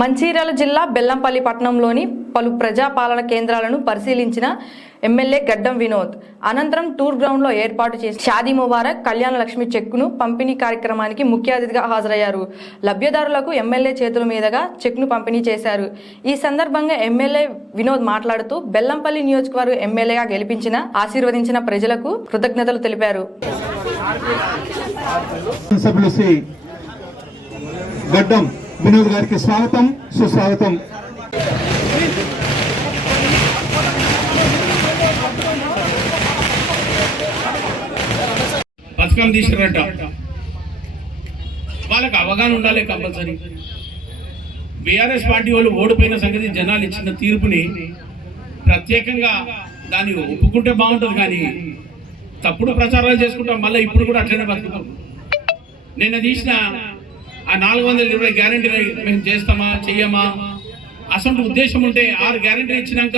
మంచిర్యాల జిల్లా బెల్లంపల్లి పట్టణంలోని పలు ప్రజాపాలన కేంద్రాలను పరిశీలించిన ఎమ్మెల్యే గడ్డం వినోద్. అనంతరం టూర్ గ్రౌండ్లో ఏర్పాటు చేసి షాదీ ముబారక్ కళ్యాణ లక్ష్మి చెక్కును పంపిణీ కార్యక్రమానికి ముఖ్య అతిథిగా హాజరయ్యారు. లబ్ధిదారులకు ఎమ్మెల్యే చేతుల మీదుగా చెక్ను పంపిణీ చేశారు. ఈ సందర్భంగా ఎమ్మెల్యే వినోద్ మాట్లాడుతూ బెల్లంపల్లి నియోజకవర్గ ఎమ్మెల్యేగా గెలిపించిన ఆశీర్వదించిన ప్రజలకు కృతజ్ఞతలు తెలిపారు. గడ్డం వినోద్ గారికి స్వాగతం సుస్వాగతం. పథకం తీసుకురంట వాళ్ళకి అవగాహన ఉండాలి కంపల్సరీ. బీఆర్ఎస్ పార్టీ వాళ్ళు ఓడిపోయిన సంగతి జనాలు ఇచ్చిన తీర్పుని ప్రత్యేకంగా దాన్ని ఒప్పుకుంటే బాగుంటుంది కానీ తప్పుడు ప్రచారాలు చేసుకుంటాం మళ్ళీ ఇప్పుడు కూడా అట్లనే బతుకుతాం. నిన్న తీసిన ఆ నాలుగు వందల ఇరవై గ్యారంటీ మేము చేస్తామా చెయ్యమా? అసలు ఉద్దేశం ఉంటే ఆరు గ్యారంటీ ఇచ్చినాక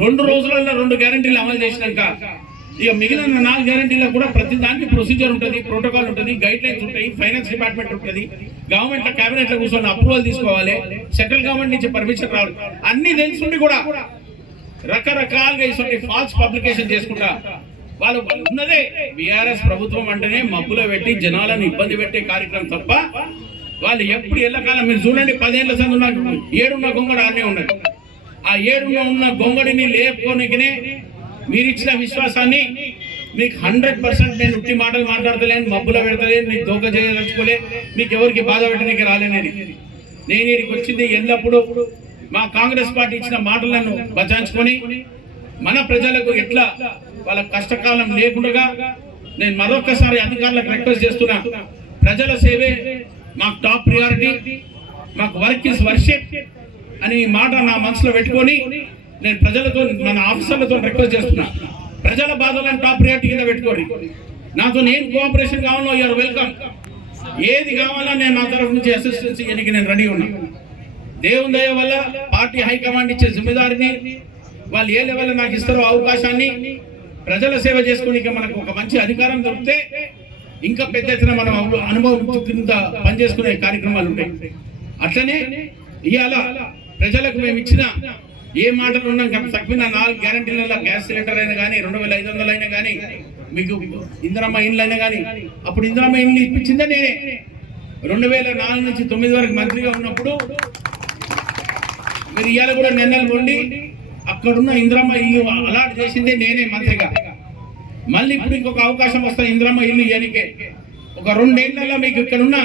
రెండు రోజులలో రెండు గ్యారంటీలు అమలు చేసినాక ఇక మిగిలిన నాలుగు గ్యారంటీలో కూడా ప్రతి దానికి ప్రొసీజర్ ఉంటుంది ప్రోటోకాల్ ఉంటుంది గైడ్ లైన్స్ ఉంటాయి ఫైనాన్స్ డిపార్ట్మెంట్ ఉంటుంది గవర్నమెంట్ కేబినెట్లో కూర్చొని అప్రూవల్ తీసుకోవాలి సెంట్రల్ గవర్నమెంట్ నుంచి పర్మిషన్ రావాలి. అన్ని తెలుసుండి కూడా రకరకాలుగా ఇటువంటి ఫాల్స్ పబ్లికేషన్ చేసుకుంటా వాళ్ళు ఉన్నదే. బీఆర్ఎస్ ప్రభుత్వం అంటేనే మబ్బులో పెట్టి జనాలను ఇబ్బంది పెట్టే కార్యక్రమం తప్ప వాళ్ళు ఎప్పుడు ఎల్లకాలం మీరు చూడండి పదేళ్ళ సందు ఏడున్న గొంగడు ఆనే ఉన్నది. ఆ ఏడున్న ఉన్న గొంగడిని లేపుకోనికనే మీరు ఇచ్చిన విశ్వాసాన్ని మీకు హండ్రెడ్ పర్సెంట్ నేను ఉట్టి మాటలు మాట్లాడతలేను మబ్బులో పెడతలేను నీకు దోక చేయదలుచుకోలే మీకు ఎవరికి బాధ పెట్టడానికి రాలేనని నేను ఇక్కడికి వచ్చింది ఎల్లప్పుడూ మా కాంగ్రెస్ పార్టీ ఇచ్చిన మాటలను బచాయించుకొని మన ప్రజలకు ఎట్లా వాళ్ళ కష్టకాలం లేకుండా నేను మరొకసారి అధికారులకు రిక్వెస్ట్ చేస్తున్నా. ప్రజల సేవే మాకు టాప్ ప్రియారిటీ మాకు వర్క్ ఇస్ వర్షిప్ అని మాట నా మనసులో పెట్టుకొని నేను ప్రజలతో మన ఆఫీసర్లతో రిక్వెస్ట్ చేస్తున్నా. ప్రజల బాధలను టాప్ ప్రియారిటీ కింద పెట్టుకోండి నాతో నేను కోఆపరేషన్ కావాలో యూఆర్ వెల్కమ్ ఏది కావాలా నేను నా తరఫు నుంచి అసిస్టెన్స్ ఇవ్వడానికి నేను రెడీ ఉన్నా. దేవుని దయ వల్ల పార్టీ హైకమాండ్ ఇచ్చే జిమ్మేదారిని వాళ్ళు ఏ లెవెల్ నాకు ఇస్తారో అవకాశాన్ని ప్రజల సేవ చేసుకోనికి మనకు ఒక మంచి అధికారం దొరికితే ఇంకా పెద్ద ఎత్తున మనం అనుభవం కింద పనిచేసుకునే కార్యక్రమాలు ఉంటాయి. అట్లనే ఇవాళ ప్రజలకు మేము ఇచ్చిన ఏ మాటలు ఉన్నాం కదా తప్పిన నాలుగు గ్యారంటీల గ్యాస్ సిలిండర్ అయినా కానీ రెండు వేల ఐదు వందలు అయినా కానీ మీకు ఇందిరమ్మ ఇండ్లు అయినా కానీ అప్పుడు ఇందిరమ్మ ఇండ్లు ఇప్పించిందే నేనే. రెండు వేల నాలుగు నుంచి తొమ్మిది వరకు మంత్రిగా ఉన్నప్పుడు మీరు ఇవాళ కూడా నిర్ణయాలు ఉండి అక్కడున్న ఇంద్రమ్మ ఇల్లు అలాట్ చేసిందే నేనే మంత్రిగా. మళ్ళీ ఇప్పుడు ఇంకొక అవకాశం వస్తుంది ఇంద్రమ్మ ఇల్లు ఇయ్యనికే. ఒక రెండేళ్ళలో మీకు ఇక్కడున్న